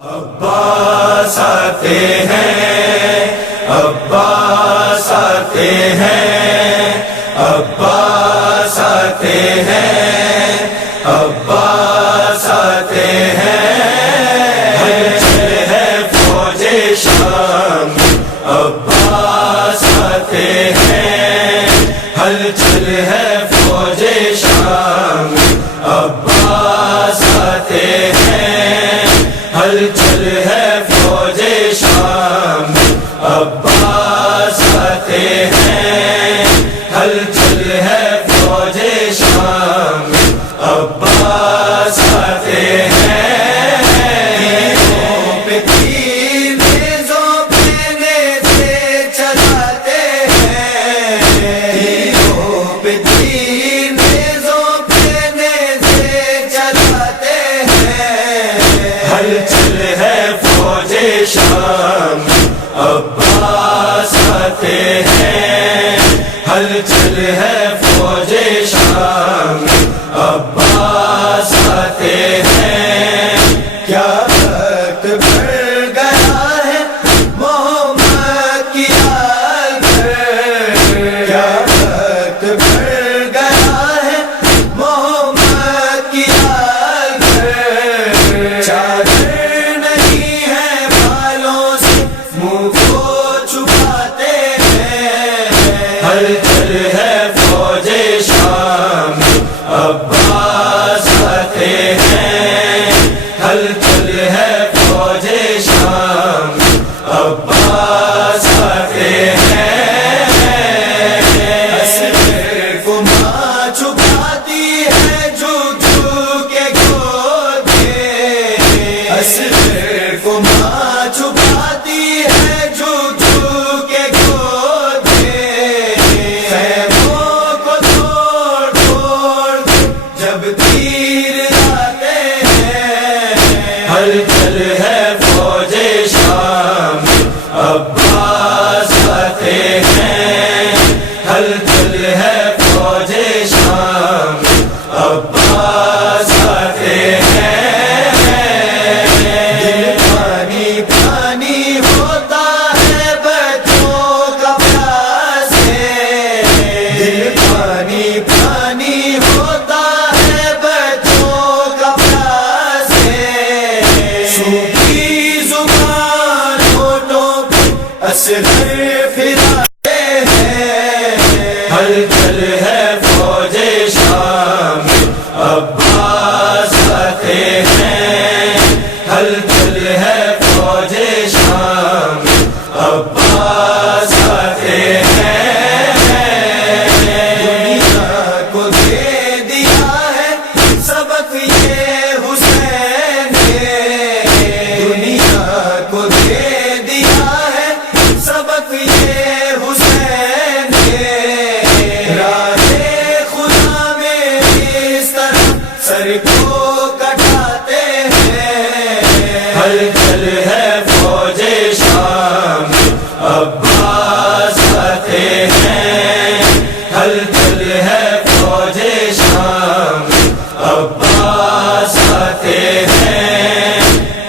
عباس آتے ہیں، عباس آتے ہیں، عباس آتے ہیں، عباس آتے ہیں، ہلچل ہے فوج شام، عباس آتے ہیں، ہلچل ہے فوج شام، عباس آتے ہیں، ہلچل ہے فوج شام، عباس آتے ہیں، ہلچل ہے فوج شام، عباس آتے ہیں، تیروں پہ تیر نیزوں پہ نیزے چلاتے ہیں، تیروں پہ تیر نیزوں پہ نیزے چلاتے ہیں، ہلچل ہے فوج شام، عباس آتے ہیں، ہلچل ہے فوج شام، عباس آتے ہیں، کیا وقت بڑھ گیا ہے محمد کی آل پر، کیا وقت بڑھ گیا ہے محمد کی آل پر، چادر نہیں ہے بالوں سے منہ کو چھپاتے ہیں، ہلچل ہے فوج شام، عباس آتے ہیں، ہلچل ہے فوج شام، عباس آتے ہیں، اسیر کو ماں چھپاتی ہے جھک جھک کے گود میں، اسیر کو ماں چھپاتی ہے جھک جھک کے گود میں، خیموں کو توڑ توڑ جب تیر لاتے ہیں، ہلچل ہے فوج شام، عباس آتے ہیں، ہلچل ہے فوج شام، عباس آتے ہیں، دل پانی پانی ہوتا ہے بچوں کا پیاس سے، دل پانی پانی ہوتا ہے بچوں کا پیاس سے، سوکھی زبان ہونٹوں پہ اصغر پھراتے ہیں، ہلچل ہے فوج شام، عباس آتے ہیں، ہلچل ہے فوج شام، عباس آتے ہیں، دنیا کو دے دیا ہے سبق یہ حسین نے، دنیا کو دے دیا ہے سبق یہ حسین نے، راہ خدا میں اس طرح سر کو کٹاتے ہیں، ہلچل ہے فوج شام، عباس آتے ہیں، ہلچل ہے فوج شام، عباس آتے ہیں،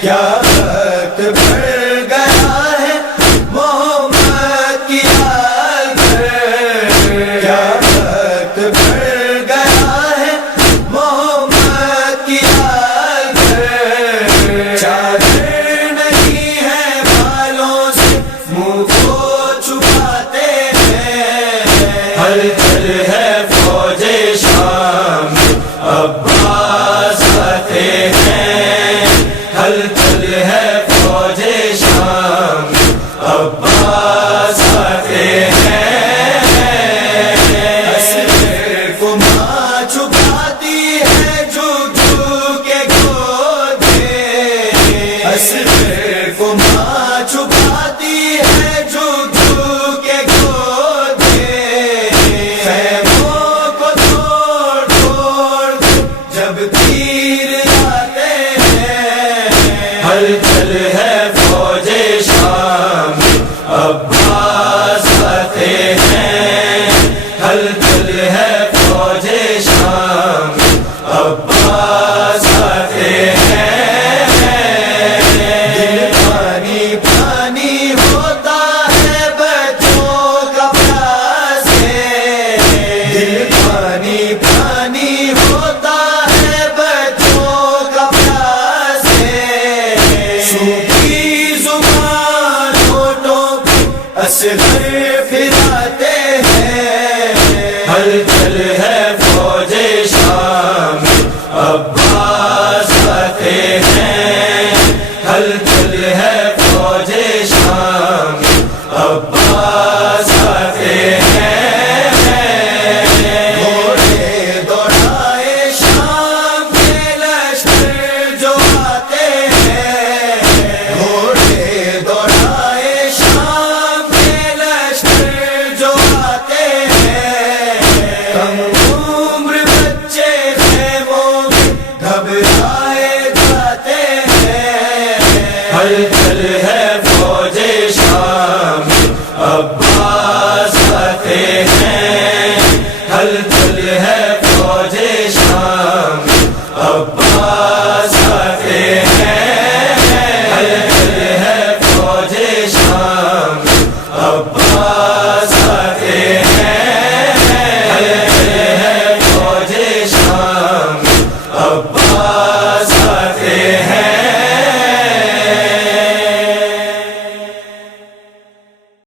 کیا وقت بڑھ گیا ہے محمد کی آل پر، کیا وقت بڑھ گیا ہے محمد کی آل پر، چادر نہیں ہے بالوں سے منہ کو چھپاتے ہیں، ہلچل ہے فوج شام، عباس آتے ہیں، ہلچل ہے فوج شام، عباس آتے ہیں، اسیر کو ماں چھپاتی ہے جھک جھک کے گود میں، اسیر کو ماں چھپاتی ہے جھک جھک کے گود میں، خیموں کو توڑ توڑ جب تیر لاتے ہیں، ہلچل ہے فوج شام، عباس آتے ہیں، ہلچل ہے فوج شام، عباس آتے ہیں، اصغر پھراتے ہیں، ہلچل ہے فوج شام عباس آتے ہیں، ہلچل ہے فوج شام عباس آتے ہیں، گھوڑے دوڑائے شام کے لشکر جو آتے ہیں، گھوڑے دوڑائے شام کے لشکر جو آتے ہیں، کم عمر بچے خیموں میں گھبرائے جاتے ہیں، ہلچل ہے فوج شام عباس آتے ہیں، ہلچل